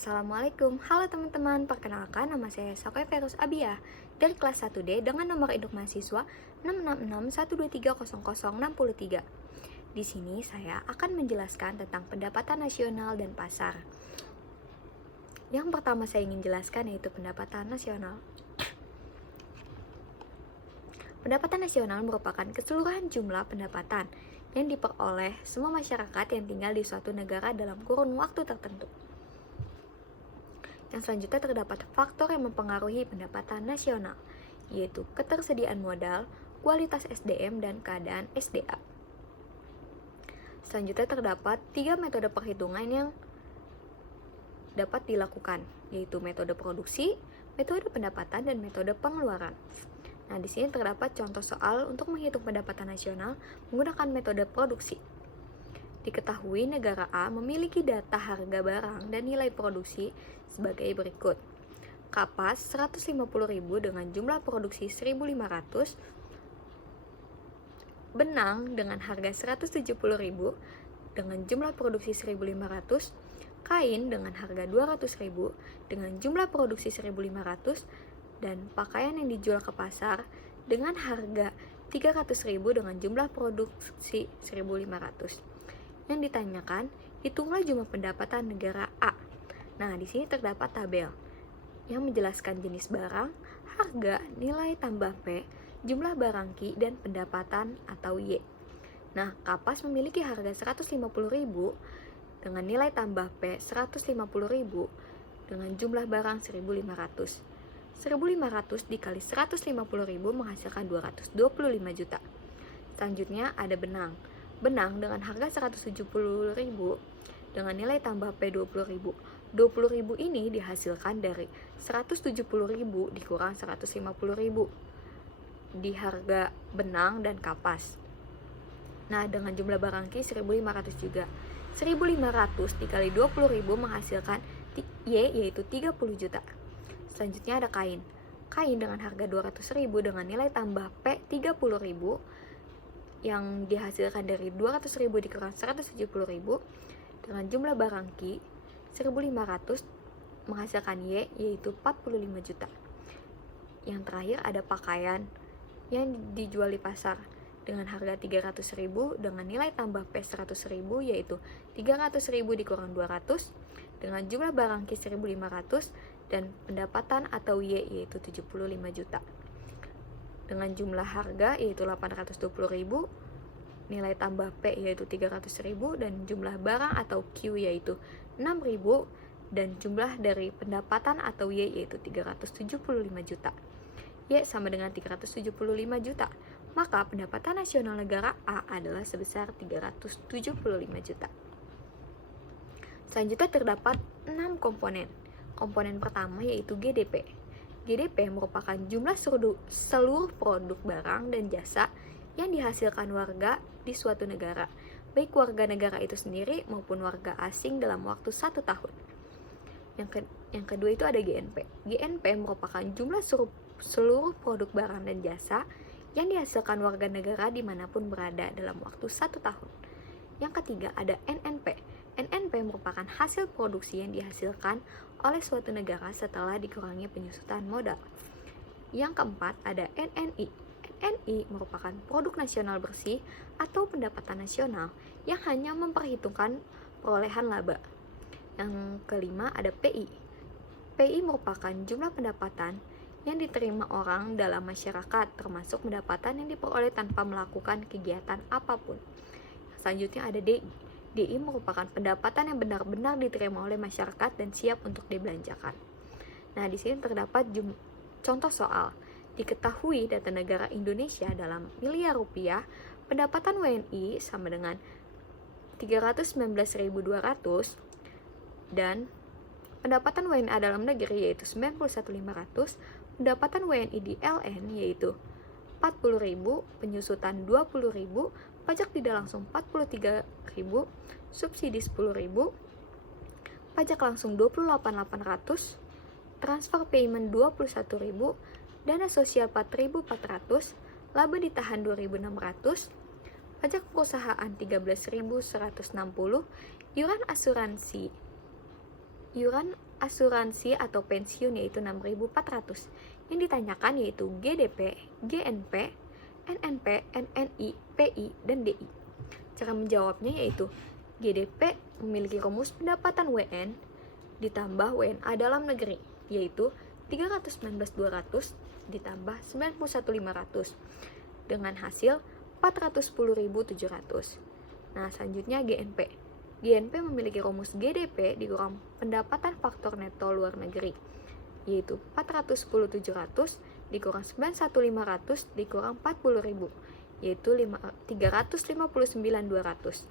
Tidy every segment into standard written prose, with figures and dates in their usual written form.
Assalamualaikum, halo teman-teman, perkenalkan nama saya Sokoy Ferus Abia dari kelas 1D dengan nomor induk mahasiswa 66612300063. Di sini saya akan menjelaskan tentang pendapatan nasional dan pasar. Yang pertama saya ingin jelaskan yaitu pendapatan nasional. Pendapatan nasional merupakan keseluruhan jumlah pendapatan yang diperoleh semua masyarakat yang tinggal di suatu negara dalam kurun waktu tertentu. Yang selanjutnya terdapat faktor yang mempengaruhi pendapatan nasional, yaitu ketersediaan modal, kualitas SDM, dan keadaan SDA. Selanjutnya terdapat 3 metode perhitungan yang dapat dilakukan, yaitu metode produksi, metode pendapatan, dan metode pengeluaran. Nah, di sini terdapat contoh soal untuk menghitung pendapatan nasional menggunakan metode produksi. Diketahui negara A memiliki data harga barang dan nilai produksi sebagai berikut. Kapas 150.000 dengan jumlah produksi 1.500, benang dengan harga 170.000 dengan jumlah produksi 1.500, kain dengan harga 200.000 dengan jumlah produksi 1.500, dan pakaian yang dijual ke pasar dengan harga 300.000 dengan jumlah produksi 1.500. Yang ditanyakan, hitunglah jumlah pendapatan negara A. Nah, di sini terdapat tabel yang menjelaskan jenis barang, harga, nilai tambah P, jumlah barang Q, dan pendapatan atau Y. Nah, kapas memiliki harga 150.000 dengan nilai tambah P 150.000 dengan jumlah barang 1.500. 1.500 dikali 150.000 menghasilkan 225 juta. Selanjutnya ada benang. Benang dengan harga 170.000 dengan nilai tambah P 20.000. 20.000 ini dihasilkan dari 170.000 dikurang 150.000 di harga benang dan kapas. Nah, dengan jumlah barang Q 1.500 juga. 1.500 dikali 20.000 menghasilkan Y yaitu 30 juta. Selanjutnya ada kain. Kain dengan harga 200.000 dengan nilai tambah P 30.000 yang dihasilkan dari 200.000 dikurang 170.000 dengan jumlah barang Q 1.500 menghasilkan Y yaitu 45 juta. Yang terakhir ada pakaian yang dijual di pasar dengan harga 300.000 dengan nilai tambah P 100.000 yaitu 300.000 dikurang 200 dengan jumlah barang Q 1.500 dan pendapatan atau Y yaitu 75 juta. Dengan jumlah harga yaitu 820.000, nilai tambah P yaitu 300.000, dan jumlah barang atau Q yaitu 6.000, dan jumlah dari pendapatan atau Y yaitu 375 juta. Y sama dengan 375 juta, maka pendapatan nasional negara A adalah sebesar 375 juta. Selanjutnya terdapat 6 komponen. Komponen pertama yaitu GDP. GDP merupakan jumlah seluruh produk barang dan jasa yang dihasilkan warga di suatu negara, baik warga negara itu sendiri maupun warga asing dalam waktu 1 tahun. Yang kedua itu ada GNP. GNP merupakan jumlah seluruh produk barang dan jasa yang dihasilkan warga negara dimanapun berada dalam waktu 1 tahun. Yang ketiga ada NNP. NNP merupakan hasil produksi yang dihasilkan oleh suatu negara setelah dikurangi penyusutan modal. Yang keempat ada NNI. NNI merupakan produk nasional bersih atau pendapatan nasional yang hanya memperhitungkan perolehan laba. Yang kelima ada PI. PI merupakan jumlah pendapatan yang diterima orang dalam masyarakat, termasuk pendapatan yang diperoleh tanpa melakukan kegiatan apapun. Selanjutnya ada DI. DI merupakan pendapatan yang benar-benar diterima oleh masyarakat dan siap untuk dibelanjakan. Nah, di sini terdapat contoh soal. Diketahui data negara Indonesia dalam miliar rupiah, pendapatan WNI sama dengan 319.200 dan pendapatan WNA dalam negeri yaitu 91.500, pendapatan WNI di LN yaitu 40.000, penyusutan 20.000, pajak tidak langsung 43.000, subsidi 10.000, pajak langsung 28.800, transfer payment 21.000, dana sosial 4.400, laba ditahan 2.600, pajak perusahaan 13.160, iuran asuransi Iuran asuransi atau pensiun yaitu 6.400. Yang ditanyakan yaitu GDP, GNP, NNP, NNI, PI, dan DI. Cara menjawabnya yaitu GDP memiliki rumus pendapatan WN ditambah WNA dalam negeri, yaitu 319.200 ditambah 91.500 dengan hasil 410.700. Nah, selanjutnya GNP. GNP memiliki rumus GDP dikurang pendapatan faktor neto luar negeri, yaitu 410.700 dikurang 91.500 dikurang 40.000, yaitu 359.200.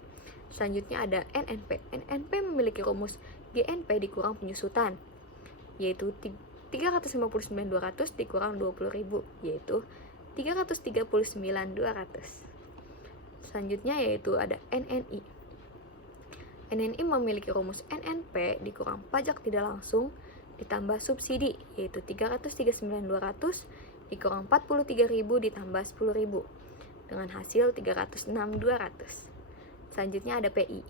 Selanjutnya ada NNP. NNP memiliki rumus GNP dikurang penyusutan, yaitu 359.200 dikurang 20.000, yaitu 339.200. Selanjutnya yaitu ada NNI. NNI memiliki rumus NNP dikurang pajak tidak langsung ditambah subsidi, yaitu 339.200 dikurang 43.000 ditambah 10.000 dengan hasil 306.200. Selanjutnya ada PI.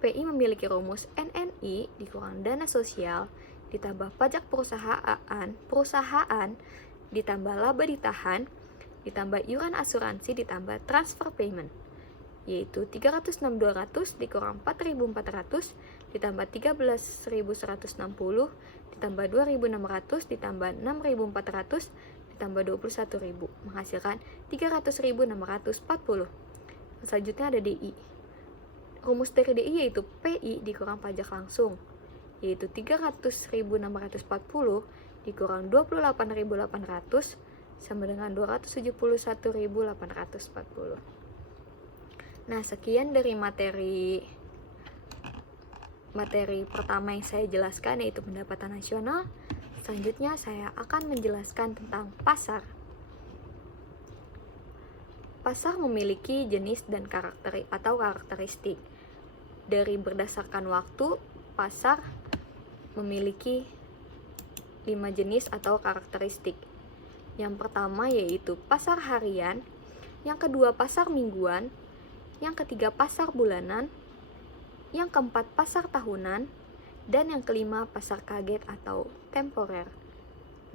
PI memiliki rumus NNI dikurang dana sosial ditambah pajak perusahaan ditambah laba ditahan ditambah iuran asuransi ditambah transfer payment, yaitu 306.200 dikurang 4.400 ditambah 13.160 ditambah 2.600 ditambah 6.400 ditambah 21.000 menghasilkan 300.640. Selanjutnya ada DI. Rumus dari DI yaitu PI dikurang pajak langsung, yaitu 300.640 dikurang 28.800 sama dengan 271.840. Nah, sekian dari materi pertama yang saya jelaskan, yaitu pendapatan nasional. Selanjutnya saya akan menjelaskan tentang pasar. Pasar memiliki jenis dan karakteristik. Dari berdasarkan waktu, pasar memiliki 5 jenis atau karakteristik. Yang pertama yaitu pasar harian, yang kedua pasar mingguan, yang ketiga pasar bulanan, yang keempat pasar tahunan, dan yang kelima pasar kaget atau temporer.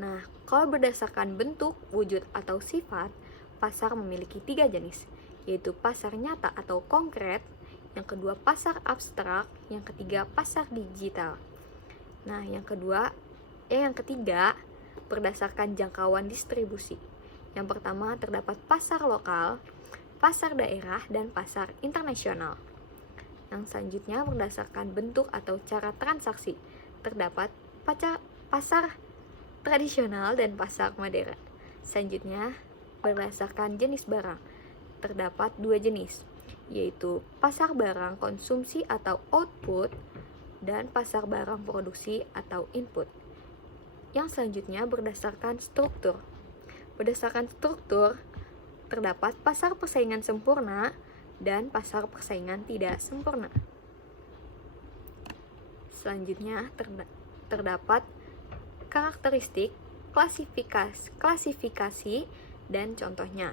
Nah, kalau berdasarkan bentuk, wujud, atau sifat, pasar memiliki 3 jenis, yaitu pasar nyata atau konkret, yang kedua pasar abstrak, yang ketiga pasar digital. Nah, yang ketiga berdasarkan jangkauan distribusi. Yang pertama terdapat pasar lokal, pasar daerah, dan pasar internasional. Yang selanjutnya berdasarkan bentuk atau cara transaksi, terdapat pasar tradisional dan pasar modern. Selanjutnya berdasarkan jenis barang, terdapat 2 jenis, yaitu pasar barang konsumsi atau output dan pasar barang produksi atau input. Yang selanjutnya berdasarkan struktur. Berdasarkan struktur, terdapat pasar persaingan sempurna dan pasar persaingan tidak sempurna. Selanjutnya terdapat karakteristik, klasifikasi, dan contohnya.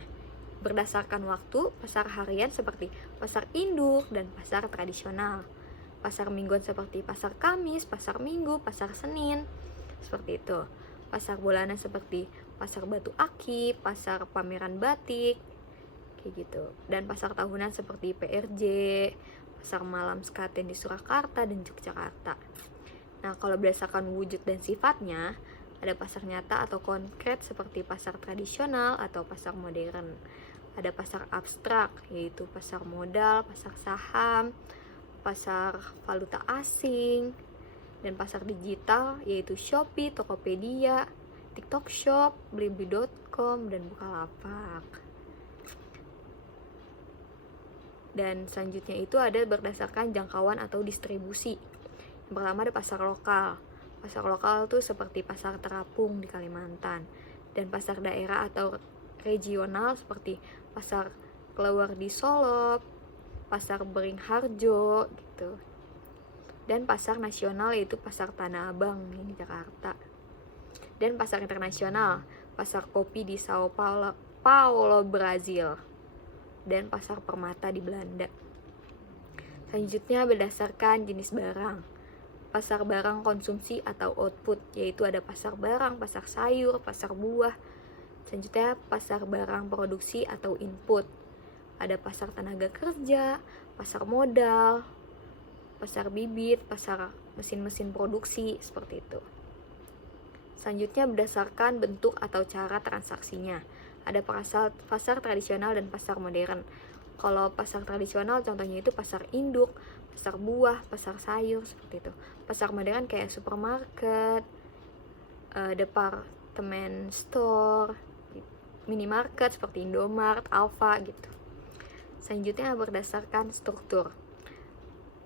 Berdasarkan waktu, pasar harian seperti pasar induk dan pasar tradisional. Pasar mingguan seperti pasar Kamis, pasar Minggu, pasar Senin, seperti itu. Pasar bulanan seperti pasar Batu Aki, pasar pameran batik, kayak gitu. Dan pasar tahunan seperti PRJ, pasar malam Sekaten di Surakarta dan Yogyakarta. Nah, kalau berdasarkan wujud dan sifatnya, ada pasar nyata atau konkret seperti pasar tradisional atau pasar modern. Ada pasar abstrak, yaitu pasar modal, pasar saham, pasar valuta asing, dan pasar digital, yaitu Shopee, Tokopedia, TikTok Shop, Blibli.com, dan Bukalapak. Dan selanjutnya itu ada berdasarkan jangkauan atau distribusi. Yang pertama ada pasar lokal. Pasar lokal itu seperti pasar terapung di Kalimantan, dan pasar daerah atau regional seperti pasar Kelewar di Solok, pasar Beringharjo gitu. Dan pasar nasional yaitu pasar Tanah Abang di Jakarta. Dan pasar internasional, pasar kopi di Sao Paulo, Brazil. Dan pasar permata di Belanda. Selanjutnya berdasarkan jenis barang. pasar barang konsumsi atau output, yaitu ada pasar barang, pasar sayur, pasar buah. Selanjutnya pasar barang produksi atau input. Ada pasar tenaga kerja, pasar modal, pasar bibit, pasar mesin-mesin produksi, seperti itu. Selanjutnya berdasarkan bentuk atau cara transaksinya. Ada pasar tradisional dan pasar modern. Kalau pasar tradisional contohnya itu pasar induk, pasar buah, pasar sayur, seperti itu. Pasar modern kayak supermarket, departemen store, minimarket seperti Indomart, Alfa gitu. Selanjutnya berdasarkan struktur.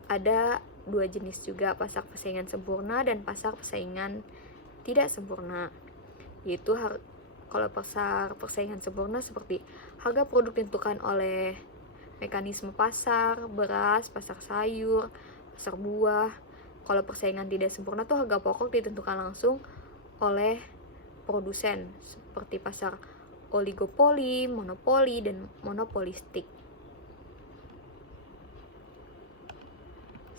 Ada 2 jenis juga, pasar persaingan sempurna dan pasar persaingan tidak sempurna. Yaitu kalau pasar persaingan sempurna seperti harga produk ditentukan oleh mekanisme pasar, beras, pasar sayur, pasar buah. Kalau persaingan tidak sempurna tuh harga pokok ditentukan langsung oleh produsen, seperti pasar oligopoli, monopoli, dan monopolistik.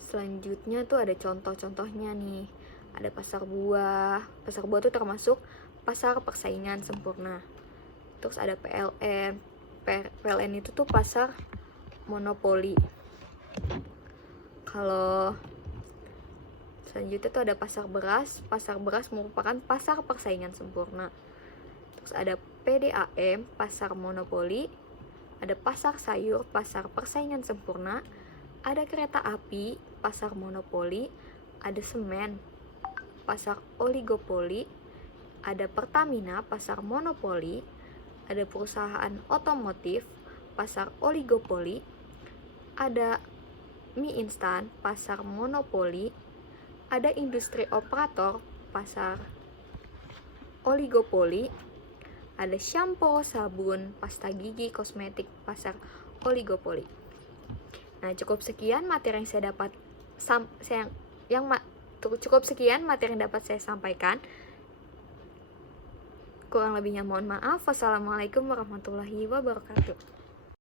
Selanjutnya tuh ada contoh-contohnya nih. Ada pasar buah. Pasar buah tuh termasuk pasar persaingan sempurna. Terus ada PLN. PLN itu tuh pasar monopoli. Kalau selanjutnya tuh ada pasar beras. Pasar beras merupakan pasar persaingan sempurna. Terus ada PDAM, pasar monopoli. Ada pasar sayur, pasar persaingan sempurna. Ada kereta api, pasar monopoli. Ada semen, pasar oligopoli. Ada Pertamina, pasar monopoli. Ada perusahaan otomotif, pasar oligopoli. Ada mie instan, pasar monopoli. Ada industri operator, pasar oligopoli. Ada shampoo, sabun, pasta gigi, kosmetik, pasar oligopoli. Nah, cukup sekian materi yang saya dapat cukup sekian materi yang dapat saya sampaikan. Kurang lebihnya mohon maaf. Wassalamualaikum warahmatullahi wabarakatuh.